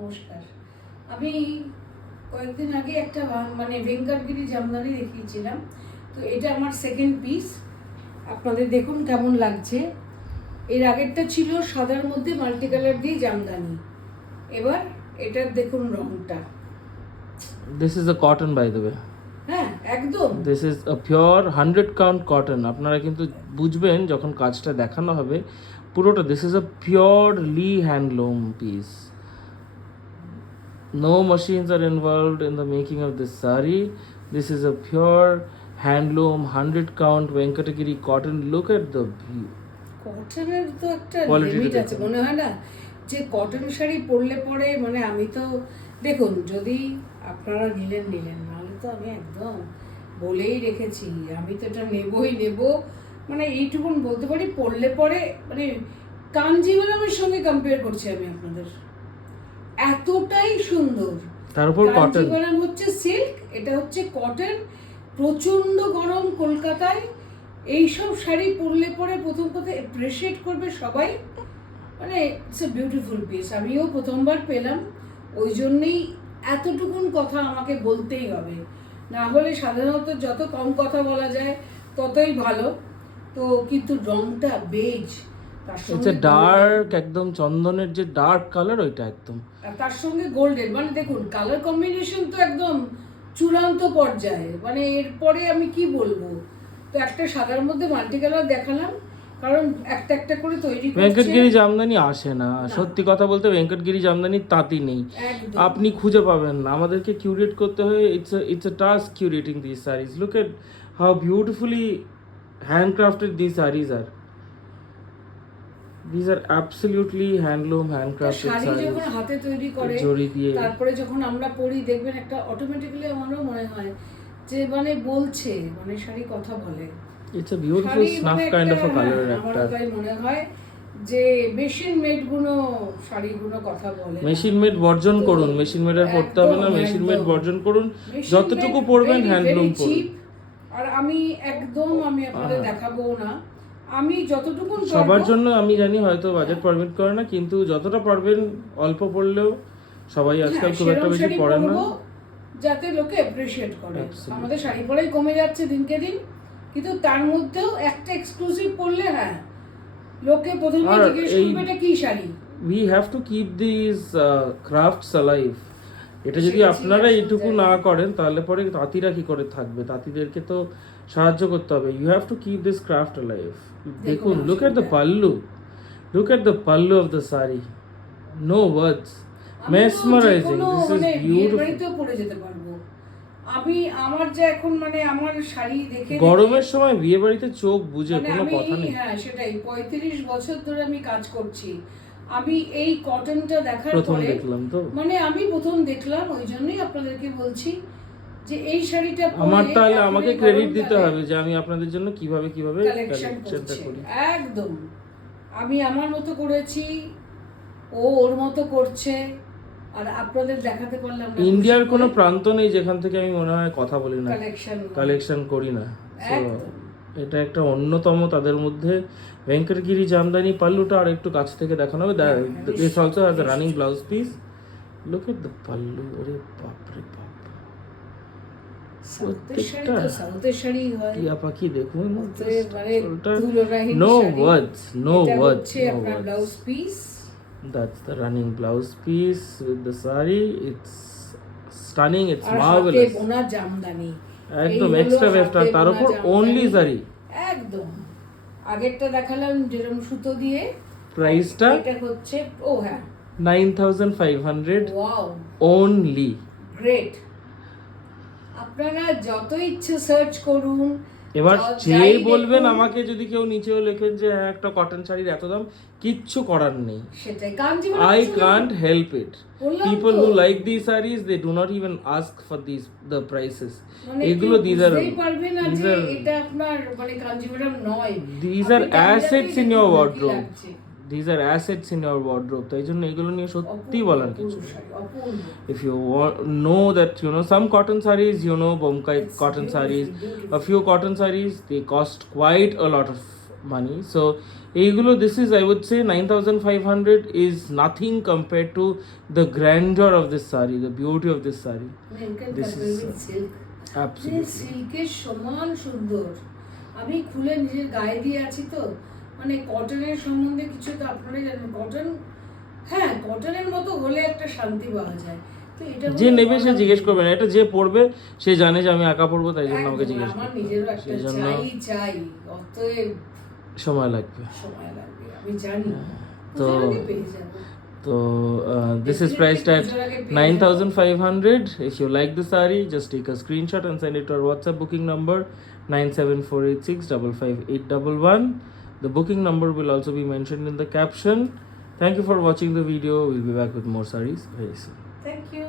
নমস্কার। আমি কয়েকদিন আগে একটা মানে ভেঙ্কটগিরি জামদানি দেখিয়েছিলাম। তো এটা আমার সেকেন্ড পিস। আপনাদের দেখুন কেমন লাগছে। এর আগেরটা ছিল সাদার মধ্যে মাল্টি কালার দিয়ে জামদানি। এবার এটার দেখুন রংটা। This is a cotton by the way. হ্যাঁ, একদম। This is a pure 100 count cotton. আপনারা কিন্তু বুঝবেন যখন কাজটা দেখানো হবে পুরোটা this is a purely handloom piece. No machines are involved in the making of this sari. This is a pure handloom 100 count Venkatagiri cotton. Look at the view. কটনের তো একটা Quality লিমিট টা আছে, দেখুন। মনে হয় না যে কটন শাড়ি পরলে পরে মানে আমি তো দেখুন, যদি আপনারা নিলেন নাহলে তো আমি একদম বলেই রেখেছি আমি তো এটা নেব। মানে এইটুকুন বলতে পারি, পরলে পরে মানে কাঞ্জিভারামের সঙ্গে কম্পেয়ার করছি আমি আপনাদের, এতটাই সুন্দর। তার উপর cotton। কাঞ্জিভারাম হচ্ছে সিল্ক, এটা হচ্ছে কটন। প্রচন্ড গরম কলকাতায় এইসব শাড়ি পরলে পরে প্রথম কথা অ্যাপ্রিশিয়েট করবে সবাই। মানে ইটস এ বিউটিফুল পিস। আমিও প্রথমবার পেলাম, ওই জন্যেই এতটুকুন কথা আমাকে বলতেই হবে। না হলে সাধারণত যত কম কথা বলা যায় ততই ভালো। তো কিন্তু রংটা বেজ, তার It's সঙ্গে a dark একদম চন্দনের যে ডার্ক কালার ওইটা একদম। আর তার সঙ্গে গোল্ডেন, মানে দেখুন কালার কম্বিনেশন তো একদম চূড়ান্ত পর্যায়ে। মানে এরপরে আমি কি বলবো। তো একটা সাদার মধ্যে মাল্টি কালার দেখালাম, কারণ একটা একটা করে তৈরি করছে। ভেঙ্কটগিরি জামদানি আসে না, সত্যি কথা বলতে ভেঙ্কটগিরি জামদানির তাঁতি নেই, একদম। আপনি খুঁজে পাবেন না। আমাদেরকে কিউরেট করতে হয়। It's a task curating this saris. Look at how beautifully handcrafted this saris are. These are absolutely handcrafted sari sarees. যখন হাতে তৈরি করে জরি দিয়ে। তারপরে যখন আমরা পরি দেখবেন একটা অটোমেটিক্যালি আমারও মনে হয় যে মানে বলছে, মানে শাড়ি কথা বলে। It's a beautiful sari snuff মানে kind of a একটা, color আমারও তাই মনে হয় যে মেশিন মেড গুলো শাড়িগুলো কথা বলে। মেশিন মেড বর্জন তো করুন, মেশিন মেড আর পড়তে হবে না, একদম, মেশিন মেড একদম। বর্জন করুন, Machine যতটুকু made পড়বেন very, হ্যান্ডলুম very করুন। cheap। আর আমি একদম আমি আপনাদের দেখাবো না, আমি যতটুকু সবার জন্য আমি জানি হয়তো বাজেট পারমিট করে না, কিন্তু যতটা পারবেন অল্প পড়লেও সবাই আজকাল খুব একটা বেশি পড়ে না, যাতে লোকে অ্যাপ্রিশিয়েট করে। Absolutely. আমাদের শাড়ি পরাই কমে যাচ্ছে দিনকে দিন, কিন্তু তার মধ্যেও একটা এক্সক্লুসিভ পরলে হ্যাঁ লোকে প্রথমে আর জিজ্ঞেস এই- করবে এটা কি sari. We have to keep this crafts alive. এটা যদি সেটা আপনারা ঠিক আছে, এইটুকু জানি। না করেন তাহলে পরে তাঁতিরা কি করে থাকবে? তাঁতিদেরকে তো সাহায্য করতে হবে। You have to keep this craft alive. দেখুন, look at the pallu, look at the pallu of the sari, no words, mesmerising. This is beautiful. বাড়িতেও পরে যেতে পারবো আমি। আমার যে এখন মানে আমার শাড়ি দেখে গরমের সময় বিয়ে বাড়িতে চোখ বুজে মানে কোনো আমি কথা নেই। হ্যাঁ সেটাই 35 বছর ধরে আমি কাজ করছি। আমি এই কটনটা দেখার প্রথম পরে দেখলাম তো, মানে আমি প্রথম দেখলাম, ওই জন্যই আপনাদেরকে বলছি যে এই শাড়িটা পরে আমার তাহলে এখন আমাকে এই ক্রেডিট দিতে গরমকালে হবে যে আমি আপনাদের জন্য কিভাবে কালেকশন কালেকশনটা করছে। করি। একদম আমি আমার মতো করেছি, ও ওর মতো করছে, আর আপনাদের দেখাতে পারলাম না। ইন্ডিয়ার কোনো প্রান্ত নেই যেখান থেকে আমি মনে হয় কথা বলি না, কালেকশন করি না। So, একদম। এটা একটা অন্যতম তাদের মধ্যে। ভেঙ্কটগিরি জামদানি পাল্লুটা আর একটু কাছ থেকে দেখানো হবে। This also has a running blouse piece. Look at the pallu, ওরে বাপ রে বাপ, প্রত্যেকটা সাউথের শাড়ি হয়। টিয়া পাখি দেখুন, মানে চুলটা, তুলনাহীন নো শাড়ি। ওয়ার্ডস, নো এটা ওয়ার্ডস, হচ্ছে নো আপনার blouse words. Piece. That's the running blouse piece with the sari. It's stunning, it's আর হাতে marvelous. বোনা জামদানি, একদম এই হলো এক্সট্রা হাতে ওয়েস্টার্ন, তার বোনা উপর জামদানি। অনলি সারি। একদম আগেরটা দেখালাম যেরকম সুতো দিয়ে, প্রাইসটা এটা হচ্ছে ও হ্যাঁ 9500 ওয়াও, only. গ্রেট। আপনারা যত ইচ্ছে সার্চ করুন, এবার যে যাই বলবেন দেখুন, আমাকে যদি কেউ নিচেও লেখেন যে হ্যাঁ একটা কটন শাড়ির এত দাম, কিচ্ছু করার নেই। সেটাই কাঞ্জিভারাম I শুধু can't help it. বললাম People তো। who like these sarees, they do not even ask for the prices. মানে এগুলো কেউ these are বুঝতেই পারবে না these যে are এটা আপনার মানে কাঞ্জিভারাম নয়। these আপনি are ক্যামেরাতেই assets in দেখুন your কি wardrobe. লাগছে। These are assets in your wardrobe. তাই জন্য এগুলো নিয়ে সত্যি অপূর্ব, বলার অপূর্ব কিছু। শাড়ি, অপূর্ব। If you know that some cotton sarees, Bomkai It's cotton beautiful, sarees, beautiful. a few cotton sarees, they cost quite a lot of money. So এইগুলো, this is, I would say 9,500 is nothing compared to the grandeur of this saree, the beauty of this saree. You can This compare is, with silk. Absolutely. সিল্কের সমান সুন্দর। আমি খুলে নিজের গায়ে দিয়ে আছি তো, মানে কটনের সম্বন্ধে কিছু তো আপনারাই জানেন, কটন, হ্যাঁ কটনের মতো হলে একটা শান্তি পাওয়া যায়। তো এটা যে নেবে সে জিজ্ঞেস করবে না, এটা যে পড়বে সে জানে যে আমি একা পড়বো, তাই জন্য আমাকে একদম, জিজ্ঞেস আমার করবে। নিজেরও একটা সেই জন্য চাই, অতএব সময় লাগবে। সময় লাগবে, আমি জানি। তো পুজোর আগে পেয়ে যাবো। So this is priced at 9,500. If you like the saree, just take a screenshot and send it to our WhatsApp booking number 97486555811. The booking number will also be mentioned in the caption. Thank you for watching the video. We'll be back with more sarees very soon. Thank you.